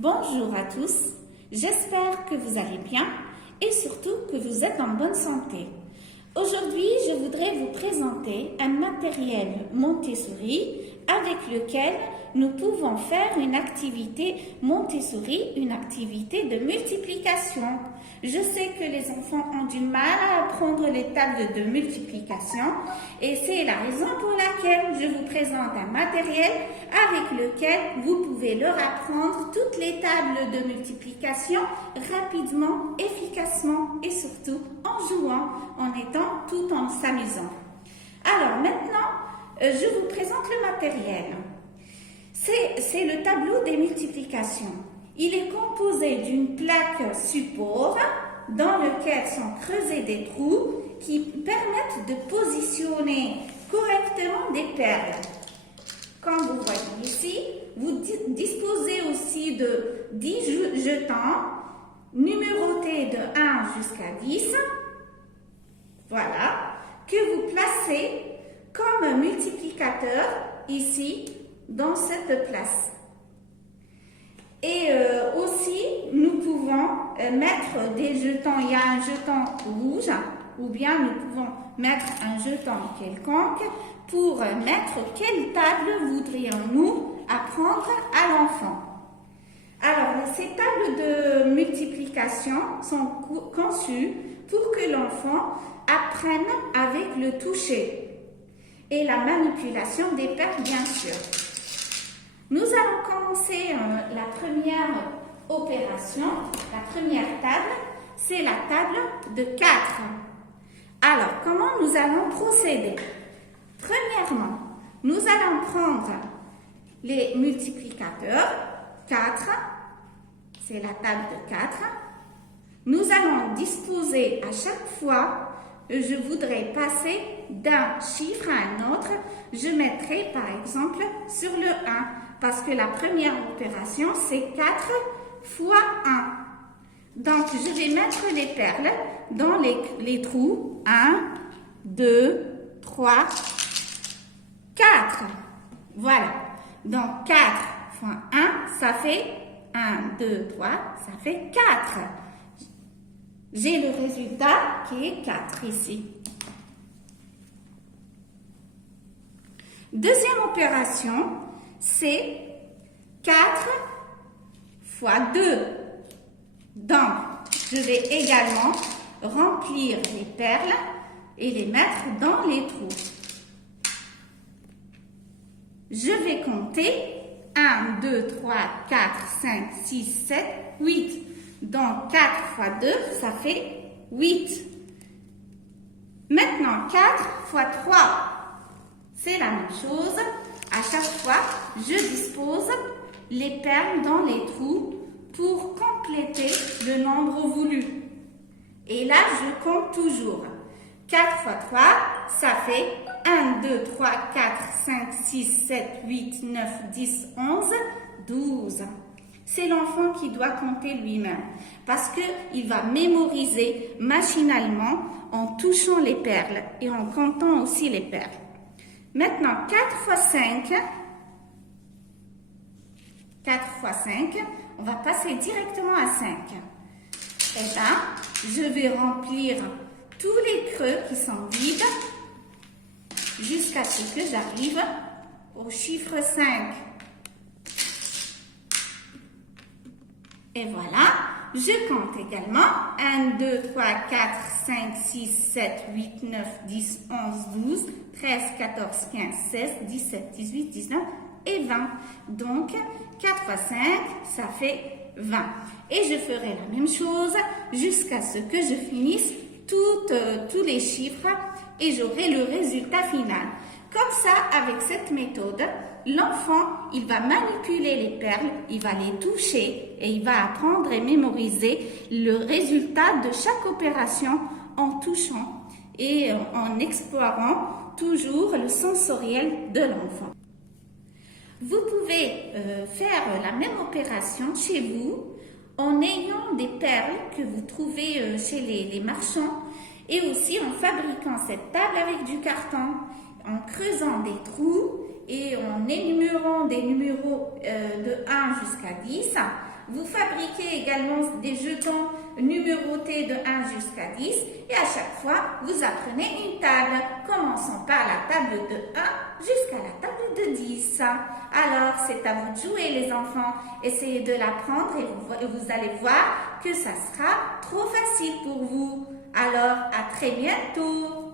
Bonjour à tous, j'espère que vous allez bien et surtout que vous êtes en bonne santé. Aujourd'hui, je voudrais vous présenter un matériel Montessori avec lequel nous pouvons faire une activité Montessori, une activité de multiplication. Je sais que les enfants ont du mal à apprendre les tables de multiplication et c'est la raison pour laquelle je vous présente un matériel avec lequel vous pouvez leur apprendre toutes les tables de multiplication rapidement, efficacement et surtout en jouant, en étant tout en s'amusant. Alors maintenant, je vous présente le matériel. C'est le tableau des multiplications. Il est composé d'une plaque support dans lequel sont creusés des trous qui permettent de positionner correctement des perles. Comme vous voyez ici, vous disposez aussi de 10 jetons numérotés de 1 jusqu'à 10. Voilà, que vous placez comme multiplicateur ici dans cette place. Et aussi, nous pouvons mettre des jetons. Il y a un jeton rouge ou bien nous pouvons mettre un jeton quelconque pour mettre quelle table voudrions-nous apprendre à l'enfant. Alors, ces tables de multiplication sont conçues pour que l'enfant apprenne avec le toucher et la manipulation des perles, bien sûr. Nous allons commencer la première opération, la première table, c'est la table de 4. Alors, comment nous allons procéder? Premièrement, nous allons prendre les multiplicateurs, 4, c'est la table de 4. Nous allons disposer à chaque fois, je voudrais passer d'un chiffre à un autre, je mettrai par exemple sur le 1. Parce que la première opération, c'est 4 fois 1. Donc, je vais mettre les perles dans les trous. 1, 2, 3, 4. Voilà. Donc, 4 fois 1, ça fait 1, 2, 3, ça fait 4. J'ai le résultat qui est 4 ici. Deuxième opération, c'est 4 fois 2. Donc, je vais également remplir les perles et les mettre dans les trous. Je vais compter 1, 2, 3, 4, 5, 6, 7, 8. Donc, 4 fois 2, ça fait 8. Maintenant, 4 fois 3, c'est la même chose. À chaque fois, je dispose les perles dans les trous pour compléter le nombre voulu. Et là, je compte toujours. 4 fois 3, ça fait 1, 2, 3, 4, 5, 6, 7, 8, 9, 10, 11, 12. C'est l'enfant qui doit compter lui-même parce qu'il va mémoriser machinalement en touchant les perles et en comptant aussi les perles. Maintenant, 4 fois 5, on va passer directement à 5. Et là, je vais remplir tous les creux qui sont vides jusqu'à ce que j'arrive au chiffre 5. Et voilà, je compte également 1, 2, 3, 4, 5, 6, 7, 8, 9, 10, 11, 12, 13, 14, 15, 16, 17, 18, 19 et 20. Donc, 4 fois 5, ça fait 20. Et je ferai la même chose jusqu'à ce que je finisse tous les chiffres et j'aurai le résultat final. Comme ça, avec cette méthode, l'enfant, il va manipuler les perles, il va les toucher et il va apprendre et mémoriser le résultat de chaque opération en touchant et en explorant toujours le sensoriel de l'enfant. Vous pouvez faire la même opération chez vous en ayant des perles que vous trouvez chez les marchands et aussi en fabriquant cette table avec du carton, en creusant des trous et en énumérant des numéros de 1 jusqu'à 10 Vous fabriquez également des jetons numérotés de 1 jusqu'à 10 et à chaque fois, vous apprenez une table. Commençons par la table de 1 jusqu'à la table de 10. Alors, c'est à vous de jouer les enfants. Essayez de l'apprendre et vous allez voir que ça sera trop facile pour vous. Alors, à très bientôt.